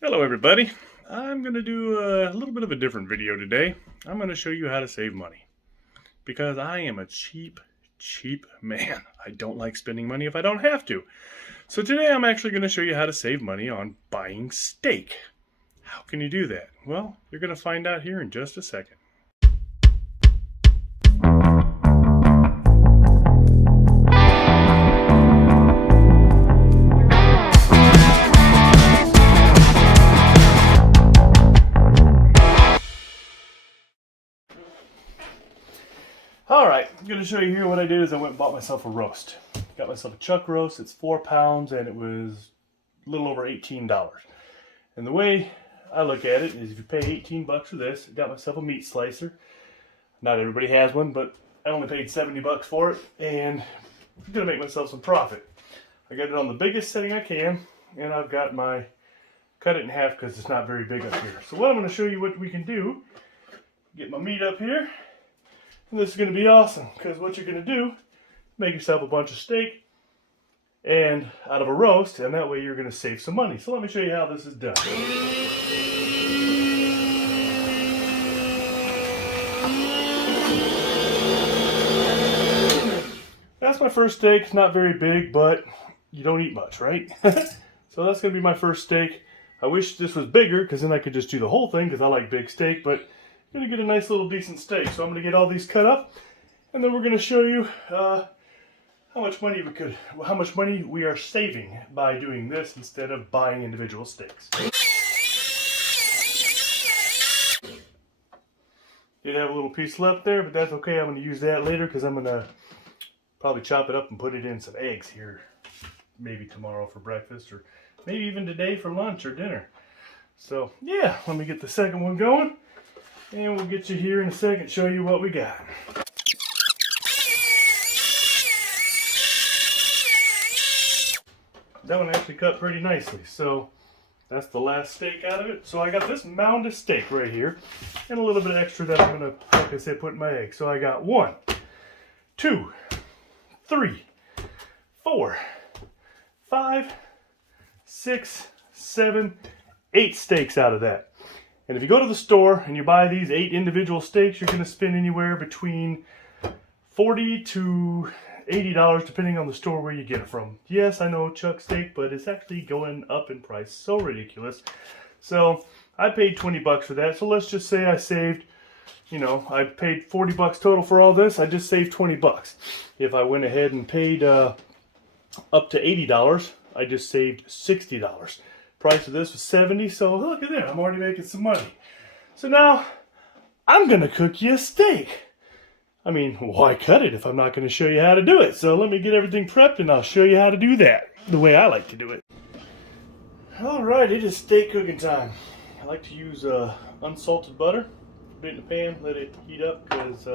Hello everybody. I'm going to do a little bit of a different video today. I'm going to show you how to save money because I am a cheap man. I don't like spending money if I don't have to. So today I'm actually going to show you how to save money on buying steak. How can you do that? Well, you're going to find out here in just a second. Alright, I'm going to show you here what I did is I went and bought myself a roast. Got myself a chuck roast. It's 4 pounds and it was a little over $18. And the way I look at it is if you pay 18 bucks for this, I got myself a meat slicer. Not everybody has one, but I only paid 70 bucks for it and I'm going to make myself some profit. I got it on the biggest setting I can and I've got my cut it in half because it's not very big up here. So what I'm going to show you what we can do, get my meat up here. And this is going to be awesome because what you're going to do, make yourself a bunch of steak and out of a roast, and that way you're going to save some money. So let me show you how this is done. That's my first steak. It's not very big, but you don't eat much, right? So that's going to be my first steak. I wish this was bigger because then I could just do the whole thing because I like big steak, but I'm going to get a nice little decent steak. So I'm going to get all these cut up, and then we're going to show you how much money we are saving by doing this instead of buying individual steaks. Did have a little piece left there, but that's okay. I'm going to use that later because I'm going to probably chop it up and put it in some eggs here, maybe tomorrow for breakfast or maybe even today for lunch or dinner. So yeah, let me get the second one going. And we'll get you here in a second, show you what we got. That one actually cut pretty nicely. So that's the last steak out of it. So I got this mound of steak right here and a little bit extra that I'm going to, like I said, put in my egg. So I got 1, 2, 3, 4, 5, 6, 7, 8 steaks out of that. And if you go to the store and you buy these 8 individual steaks, you're going to spend anywhere between $40 to $80 depending on the store where you get it from. Yes, I know chuck steak, but it's actually going up in price. So ridiculous. So I paid 20 bucks for that. So let's just say I saved, I paid 40 bucks total for all this. I just saved 20 bucks. If I went ahead and paid up to $80, I just saved $60. Price of this was 70, so look at that, I'm already making some money. So now, I'm going to cook you a steak. I mean, why cut it if I'm not going to show you how to do it? So let me get everything prepped and I'll show you how to do that, the way I like to do it. Alright, it is steak cooking time. I like to use unsalted butter. Put it in the pan, let it heat up, because,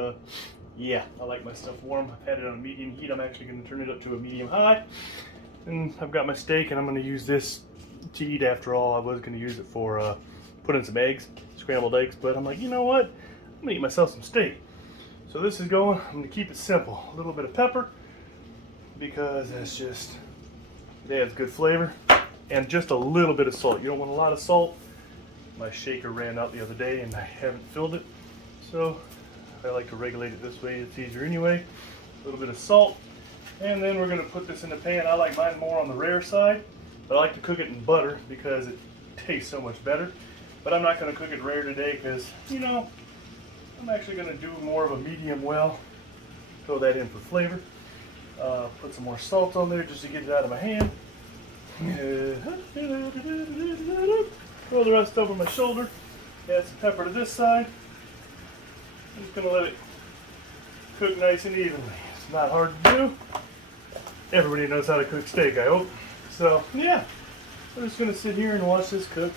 yeah, I like my stuff warm. I've had it on a medium heat. I'm actually going to turn it up to a medium high. And I've got my steak and I'm going to use this to eat after all. I was going to use it for put in some eggs, scrambled eggs, but I'm like, you know what? I'm going to eat myself some steak. So this is going, I'm going to keep it simple. A little bit of pepper because that's just, it adds good flavor. And just a little bit of salt. You don't want a lot of salt. My shaker ran out the other day and I haven't filled it. So I like to regulate it this way. It's easier anyway. A little bit of salt. And then we're going to put this in the pan. I like mine more on the rare side. But I like to cook it in butter because it tastes so much better. But I'm not going to cook it rare today because, I'm actually going to do more of a medium well. Throw that in for flavor. Put some more salt on there just to get it out of my hand. Throw the rest over my shoulder. Add some pepper to this side. I'm just going to let it cook nice and evenly. It's not hard to do. Everybody knows how to cook steak, I hope. So, yeah, we're just going to sit here and watch this cook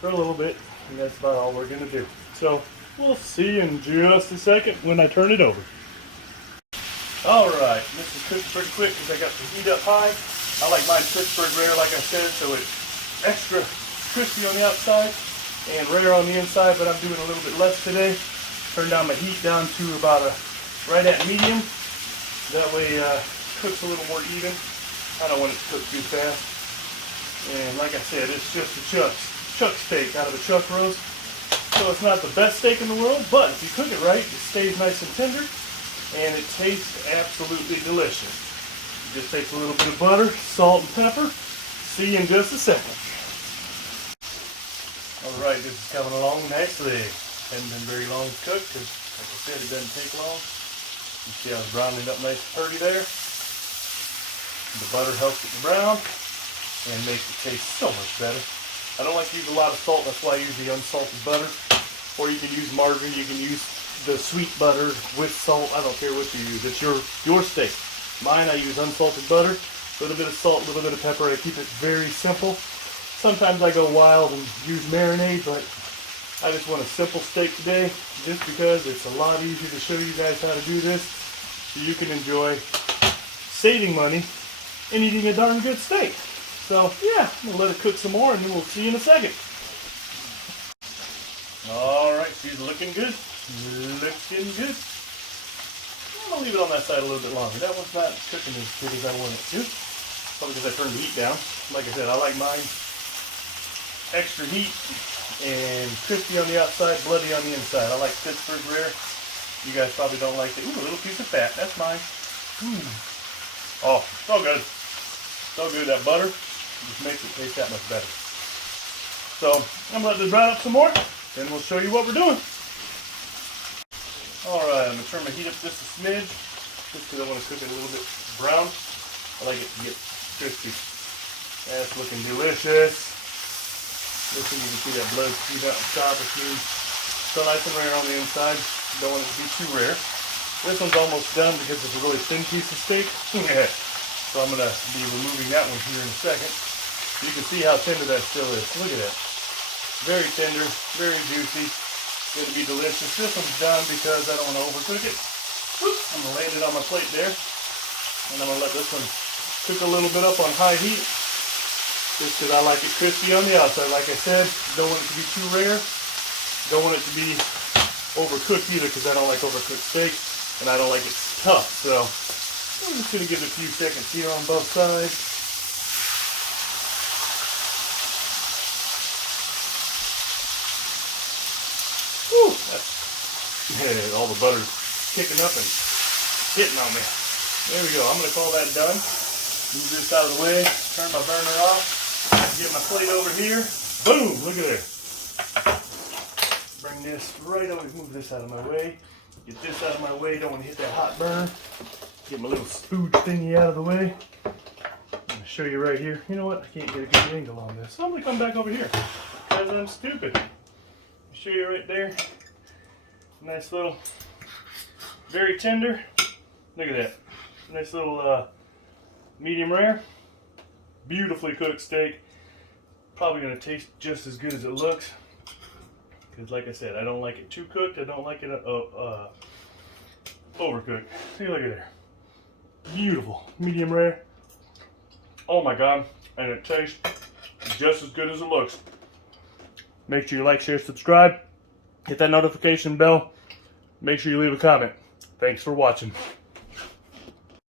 for a little bit, and that's about all we're going to do. So, we'll see you in just a second when I turn it over. Alright, this is cooked pretty quick because I got the heat up high. I like mine Pittsburgh rare, like I said, so it's extra crispy on the outside and rare on the inside, but I'm doing a little bit less today. Turn down my heat down to about right at medium. That way it cooks a little more even. I don't want it to cook too fast. And like I said, it's just a chuck steak out of a chuck roast. So it's not the best steak in the world, but if you cook it right, it stays nice and tender, and it tastes absolutely delicious. It just takes a little bit of butter, salt, and pepper. See you in just a second. Alright, this is coming along nicely. Hasn't been very long to cook because, like I said, it doesn't take long. You see how it's browning up nice and pretty there? The butter helps it to brown and makes it taste so much better. I don't like to use a lot of salt, that's why I use the unsalted butter. Or you can use margarine, you can use the sweet butter with salt. I don't care what you use, it's your steak. Mine, I use unsalted butter, a little bit of salt, a little bit of pepper. I keep it very simple. Sometimes I go wild and use marinade, but I just want a simple steak today, just because it's a lot easier to show you guys how to do this, so you can enjoy saving money and eating a darn good steak. So yeah, I'm gonna let it cook some more, and then we'll see you in a second. All right, she's looking good. Looking good. I'm gonna leave it on that side a little bit longer. That one's not cooking as good as I want it to. Probably because I turned the heat down. Like I said, I like mine extra heat and crispy on the outside, bloody on the inside. I like Pittsburgh rare. You guys probably don't like it. Ooh, a little piece of fat. That's mine. Oh, so good. So good. That butter just makes it taste that much better. So I'm gonna let this brown up some more, then we'll show you what we're doing. Alright, I'm gonna turn my heat up just a smidge, just because I want to cook it a little bit brown. I like it to get crispy. That's looking delicious. Listen, you can see that blood squeeze out the top. It means so nice and rare on the inside. Don't want it to be too rare. This one's almost done because it's a really thin piece of steak. So I'm going to be removing that one here in a second. You can see how tender that still is. Look at that. Very tender, very juicy. Going to be delicious. This one's done because I don't want to overcook it. I'm going to land it on my plate there. And I'm going to let this one cook a little bit up on high heat. Just because I like it crispy on the outside. Like I said, don't want it to be too rare. Don't want it to be overcooked either, because I don't like overcooked steak. And I don't like it tough. So I'm just going to give it a few seconds here on both sides. Whew, that's, all the butter's kicking up and hitting on me. There we go. I'm going to call that done. Move this out of the way. Turn my burner off. Get my plate over here. Boom! Look at there. Bring this right over. Move this out of my way. Get this out of my way. Don't want to hit that hot burner. Get my little spooge thingy out of the way. I'm going to show you right here. You know what? I can't get a good angle on this. So I'm going to come back over here because I'm stupid. Show you right there. Nice little, very tender. Look at that. Nice little medium rare. Beautifully cooked steak. Probably going to taste just as good as it looks. Because like I said, I don't like it too cooked. I don't like it overcooked. See, look at there. Beautiful. Medium rare. Oh my God. And it tastes just as good as it looks. Make sure you like, share, subscribe. Hit that notification bell. Make sure you leave a comment. Thanks for watching.